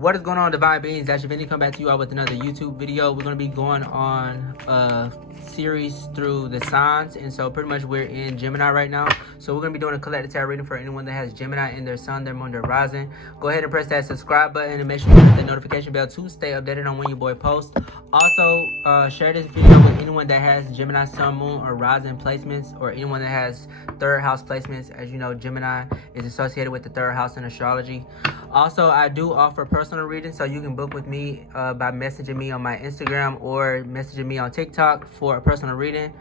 What is going on, divine beings? That's Gemini, come back to you all with another YouTube video. We're going to be going on a series through the signs, and so pretty much we're in Gemini right now. So we're going to be doing a collective tarot reading for anyone that has Gemini in their sun, their moon, their rising. Go ahead and press that subscribe button and make sure you hit the notification bell to stay updated on when your boy posts. Also, share this video with anyone that has Gemini sun, moon, or rising placements, or anyone that has third house placements. As you know, Gemini is associated with the third house in astrology. Also, I do offer personal readings, so you can book with me by messaging me on my Instagram or messaging me on TikTok for a personal reading.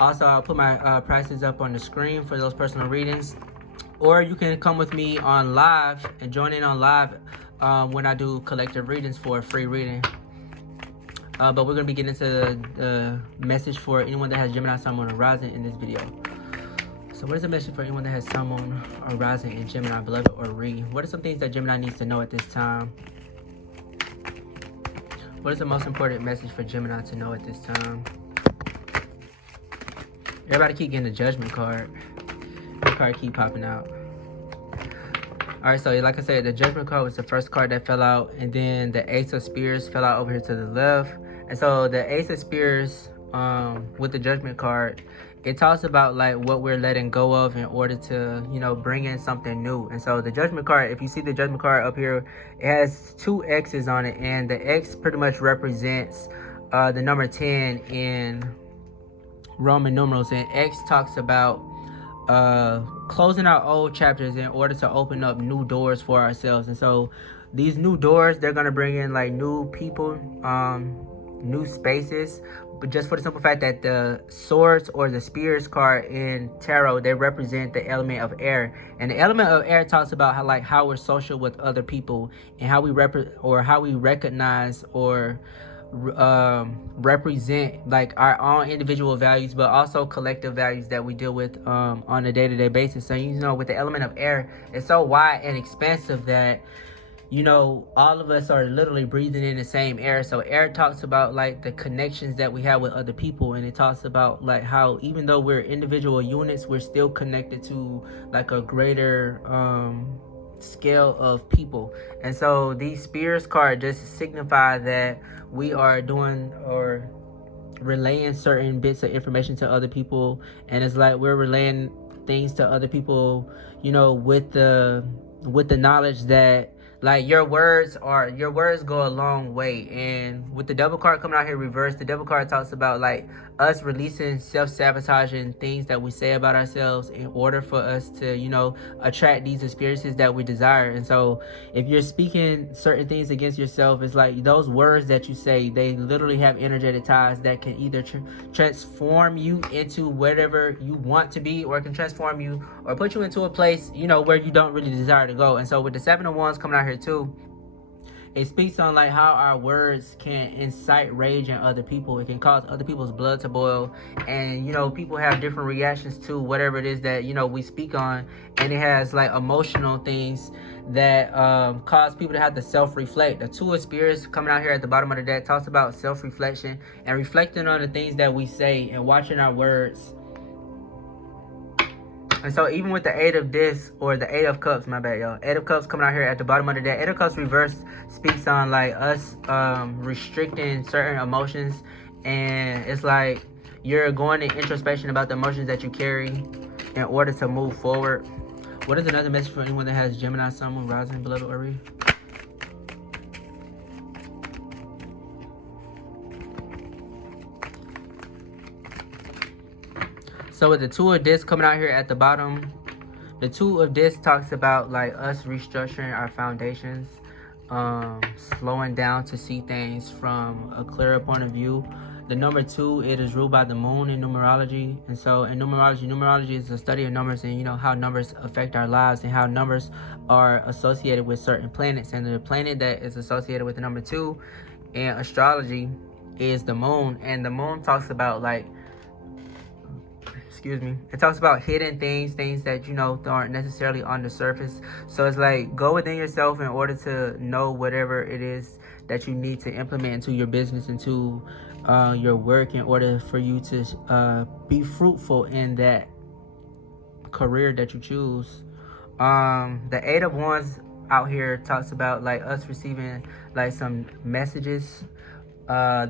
Also, I'll put my prices up on the screen for those personal readings. Or you can come with me on live and join in on live when I do collective readings for a free reading. But we're going to be getting into the message for anyone that has Gemini, Sun, Moon, or Rising in this video. So what is the message for anyone that has Sun, Moon, or Rising in Gemini, beloved, or Re? What are some things that Gemini needs to know at this time? What is the most important message for Gemini to know at this time? Everybody keep getting the Judgment card. This card keep popping out. Alright, so like I said, the Judgment card was the first card that fell out, and then the Ace of Spears fell out over here to the left. And so the Ace of Spears with the Judgment card, it talks about like what we're letting go of in order to, you know, bring in something new. And so the Judgment card, if you see the Judgment card up here, it has two X's on it, and the X pretty much represents the number 10 in Roman numerals, and X talks about closing out old chapters in order to open up new doors for ourselves. And so these new doors, they're going to bring in like new people, new spaces, but just for the simple fact that the swords or the spears card in tarot, they represent the element of air, and the element of air talks about how we're social with other people, and how we recognize or represent like our own individual values, but also collective values that we deal with on a day-to-day basis. So, you know, with the element of air, it's so wide and expansive that, you know, all of us are literally breathing in the same air. So air talks about like the connections that we have with other people, and it talks about like how even though we're individual units, we're still connected to like a greater scale of people. And so these spears card just signify that we are doing or relaying certain bits of information to other people, and it's like we're relaying things to other people, you know, with the knowledge that like your words go a long way. And with the Devil card coming out here reversed, the Devil card talks about like us releasing self-sabotaging things that we say about ourselves in order for us to, you know, attract these experiences that we desire. And so if you're speaking certain things against yourself, it's like those words that you say, they literally have energetic ties that can either transform you into whatever you want to be, or it can transform you or put you into a place, you know, where you don't really desire to go. And so with the Seven of Wands coming out here too, it speaks on like how our words can incite rage in other people. It can cause other people's blood to boil, and, you know, people have different reactions to whatever it is that, you know, we speak on, and it has like emotional things that cause people to have to self-reflect. The Two of Spears coming out here at the bottom of the deck talks about self-reflection and reflecting on the things that we say and watching our words. And so even with the Eight of Discs, or the Eight of Cups, my bad, y'all. Eight of Cups coming out here at the bottom of the deck. Eight of Cups reverse speaks on like us restricting certain emotions. And it's like you're going in introspection about the emotions that you carry in order to move forward. What is another message for anyone that has Gemini, Sun, Moon, Rising, beloved, or Re? So with the Two of Discs coming out here at the bottom, the Two of Discs talks about like us restructuring our foundations, slowing down to see things from a clearer point of view. The number 2, it is ruled by the moon in numerology. And so in numerology is the study of numbers, and, you know, how numbers affect our lives and how numbers are associated with certain planets. And the planet that is associated with the number 2 in astrology is the moon. And the moon talks about like, it talks about hidden things that, you know, aren't necessarily on the surface. So it's like go within yourself in order to know whatever it is that you need to implement into your business, into your work, in order for you to be fruitful in that career that you choose. The Eight of Wands out here talks about like us receiving like some messages.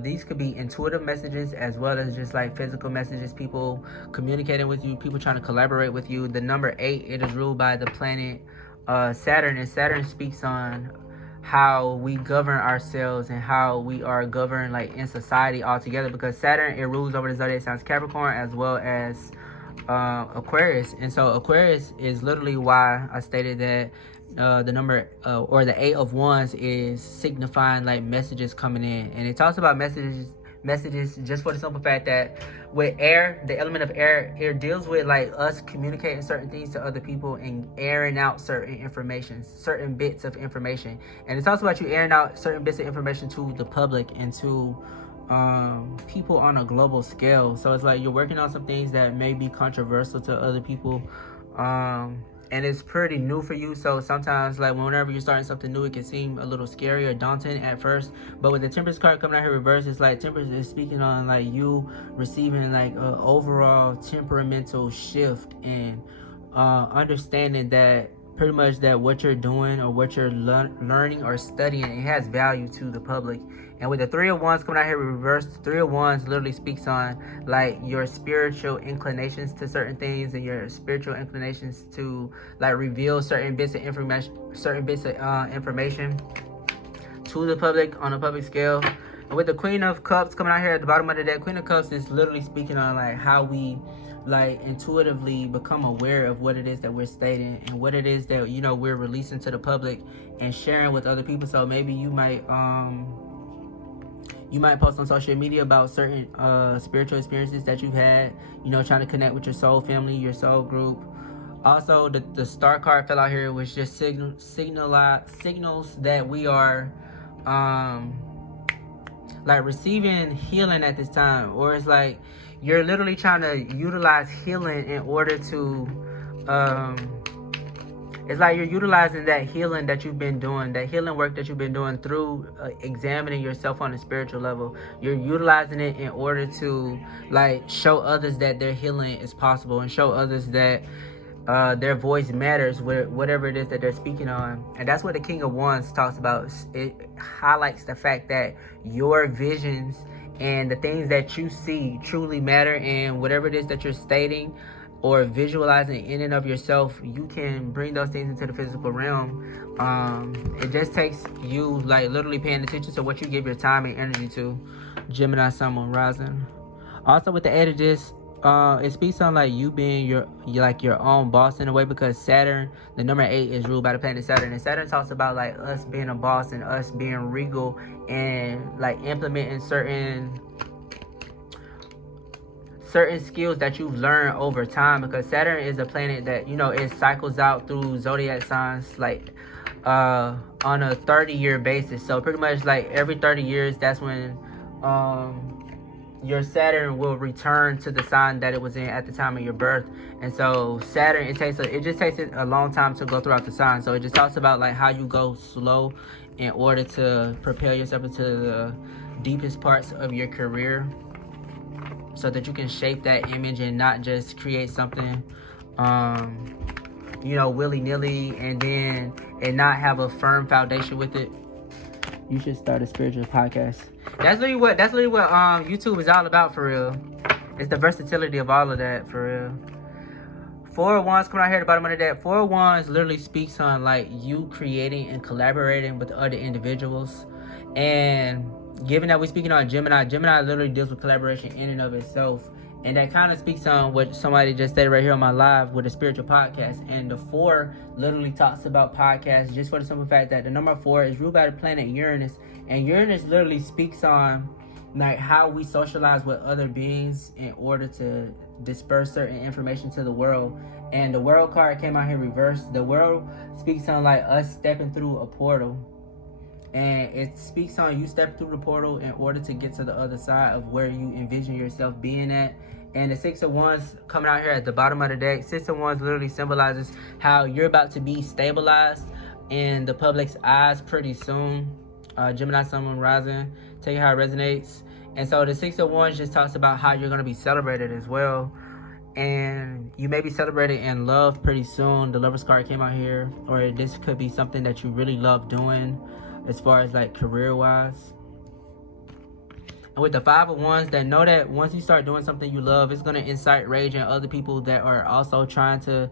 These could be intuitive messages as well as just like physical messages, people communicating with you, people trying to collaborate with you. The number 8, it is ruled by the planet Saturn, and Saturn speaks on how we govern ourselves and how we are governed like in society altogether, because Saturn, it rules over the zodiac signs Capricorn as well as Aquarius. And so Aquarius is literally why I stated that the number or the 8 of wands is signifying like messages coming in. And it talks about messages just for the simple fact that with air, the element of air, it deals with like us communicating certain things to other people and airing out certain information, certain bits of information. And it talks about you airing out certain bits of information to the public and to people on a global scale. So it's like you're working on some things that may be controversial to other people, and it's pretty new for you. So sometimes like whenever you're starting something new, it can seem a little scary or daunting at first. But with the Temperance card coming out here reversed, it's like Temperance is speaking on like you receiving like an overall temperamental shift and understanding that pretty much that what you're doing or what you're learning or studying, it has value to the public. And with the 3 of wands coming out here reversed, the 3 of wands literally speaks on like your spiritual inclinations to certain things and your spiritual inclinations to like reveal certain bits of information, information to the public on a public scale. And with the Queen of Cups coming out here at the bottom of the deck, Queen of Cups is literally speaking on like how we like intuitively become aware of what it is that we're stating and what it is that, you know, we're releasing to the public and sharing with other people. So maybe you might post on social media about certain spiritual experiences that you've had, you know, trying to connect with your soul family, your soul group. Also, the star card fell out here, which just signals that we are like receiving healing at this time, or it's like you're literally trying to utilize healing in order to it's like you're utilizing that healing that you've been doing, that healing work that you've been doing through examining yourself on a spiritual level. You're utilizing it in order to like show others that their healing is possible and show others that their voice matters, whatever it is that they're speaking on. And that's what the King of Wands talks about. It highlights the fact that your visions and the things that you see truly matter, and whatever it is that you're stating or visualizing in and of yourself, you can bring those things into the physical realm. It just takes you like literally paying attention to what you give your time and energy to. Gemini, Sun, Moon, Rising. Also with the Ediges, it speaks on like you being your own boss in a way, because Saturn, the number 8, is ruled by the planet Saturn, and Saturn talks about like us being a boss and us being regal and like implementing certain skills that you've learned over time, because Saturn is a planet that, you know, it cycles out through zodiac signs like on a 30-year basis. So pretty much like every 30 years, that's when your Saturn will return to the sign that it was in at the time of your birth. And so Saturn, it just takes it a long time to go throughout the sign. So it just talks about like how you go slow in order to propel yourself into the deepest parts of your career, so that you can shape that image and not just create something you know, willy-nilly and not have a firm foundation with it. You should start a spiritual podcast. That's literally what YouTube is all about, for real. It's the versatility of all of that, for real. 4 of Wands coming out here at the bottom of the deck. 4 of Wands literally speaks on like you creating and collaborating with other individuals. And given that we're speaking on Gemini literally deals with collaboration in and of itself. And that kind of speaks on what somebody just stated right here on my live with a spiritual podcast. And the 4 literally talks about podcasts just for the simple fact that the number 4 is ruled by the planet Uranus. And Uranus literally speaks on like how we socialize with other beings in order to disperse certain information to the world. And the World card came out here reversed. The World speaks on like us stepping through a portal. And it speaks on you step through the portal in order to get to the other side of where you envision yourself being at. And the 6 of Wands coming out here at the bottom of the deck. 6 of Wands literally symbolizes how you're about to be stabilized in the public's eyes pretty soon. Gemini, Sun, Moon, Rising. Take it how it resonates. And so the 6 of Wands just talks about how you're going to be celebrated as well. and you may be celebrated in love pretty soon. The Lover's card came out here, or this could be something that you really love doing as far as like career wise. And with the Five of Wands, that know that once you start doing something you love, it's going to incite rage in other people that are also trying to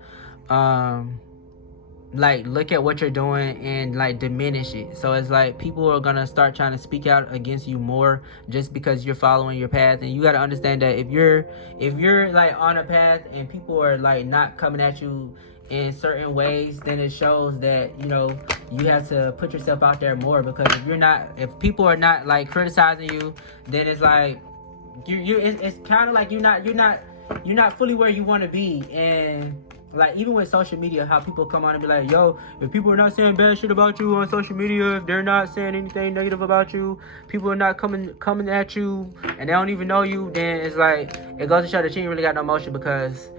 like look at what you're doing and like diminish it. So it's like people are gonna start trying to speak out against you more just because you're following your path. And you got to understand that if you're like on a path and people are like not coming at you in certain ways, then it shows that, you know, you have to put yourself out there more. Because if people are not like criticizing you, then it's like it's kind of like you're not fully where you want to be. And like even with social media, how people come on and be like, yo, if people are not saying bad shit about you on social media, if they're not saying anything negative about you, people are not coming at you and they don't even know you, then it's like it goes to show that you ain't really got no emotion. Because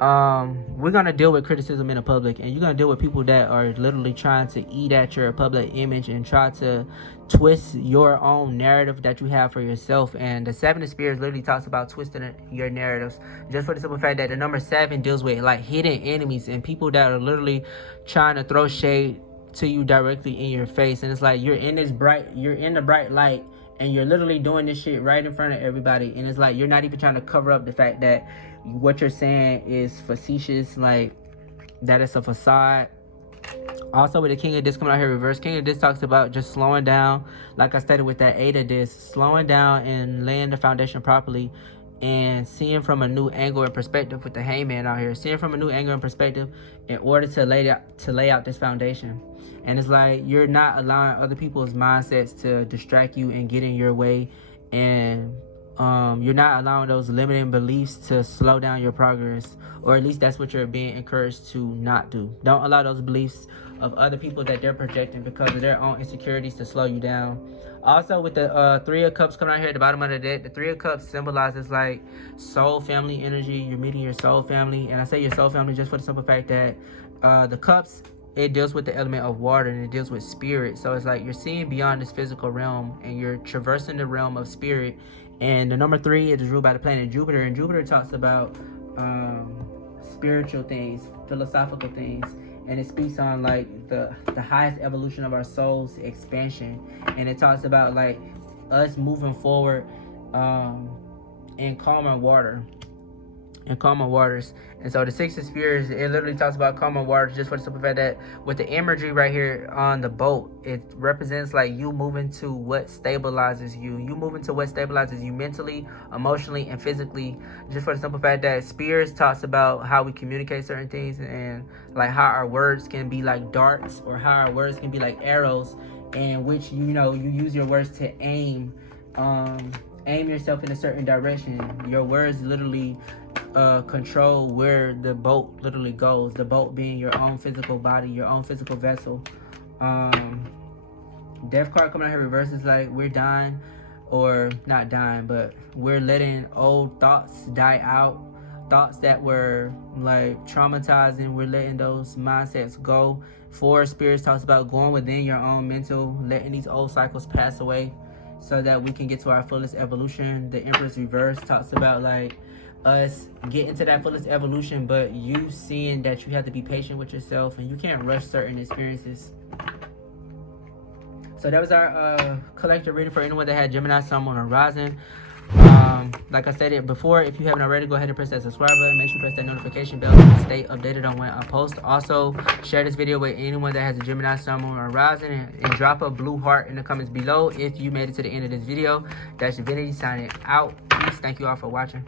we're gonna deal with criticism in the public, and you're gonna deal with people that are literally trying to eat at your public image and try to twist your own narrative that you have for yourself. And the Seven of Spirits literally talks about twisting your narratives, just for the simple fact that the number 7 deals with like hidden enemies and people that are literally trying to throw shade to you directly in your face. And it's like you're in the bright light, and you're literally doing this shit right in front of everybody, and it's like you're not even trying to cover up the fact that what you're saying is facetious, like that it's a facade. Also with the King of Discs coming out here reverse, King of Discs talks about just slowing down, like I stated with that 8 of Discs, slowing down and laying the foundation properly and seeing from a new angle and perspective. With the Hangman out here, seeing from a new angle and perspective in order to lay out this foundation. And it's like you're not allowing other people's mindsets to distract you and get in your way, and you're not allowing those limiting beliefs to slow down your progress, or at least that's what you're being encouraged to not do. Don't allow those beliefs of other people that they're projecting because of their own insecurities to slow you down. Also with the 3 of Cups coming out here at the bottom of the deck, the 3 of Cups symbolizes like soul family energy. You're meeting your soul family, and I say your soul family just for the simple fact that the cups, it deals with the element of water, and it deals with spirit. So it's like you're seeing beyond this physical realm and you're traversing the realm of spirit. And the number 3 is ruled by the planet Jupiter, and Jupiter talks about spiritual things, philosophical things, and it speaks on like the highest evolution of our soul's expansion. And it talks about like us moving forward in calmer waters. And so the 6 of Spirits, it literally talks about calmer waters, just for the simple fact that with the imagery right here on the boat, it represents like you moving to what stabilizes you. You moving to what stabilizes you mentally, emotionally, and physically, just for the simple fact that Spirits talks about how we communicate certain things, and like how our words can be like darts, or how our words can be like arrows, in which you use your words to aim yourself in a certain direction. Your words literally control where the boat literally goes, the boat being your own physical body, your own physical vessel. Death card coming out here reverse is like we're dying, or not dying, but we're letting old thoughts die out, thoughts that were like traumatizing. We're letting those mindsets go. 4 Spirits talks about going within your own mental, letting these old cycles pass away so that we can get to our fullest evolution. The Empress reverse talks about like us getting to that fullest evolution, but you seeing that you have to be patient with yourself and you can't rush certain experiences. So that was our collective reading for anyone that had Gemini, Sun, Moon, or Rising. Like I said it before, if you haven't already, go ahead and press that subscribe button. Make sure you press that notification bell to stay updated on when I post. Also, share this video with anyone that has a Gemini, Sun, Moon, or Rising, and drop a blue heart in the comments below if you made it to the end of this video. That's Divinity signing out. Peace. Thank you all for watching.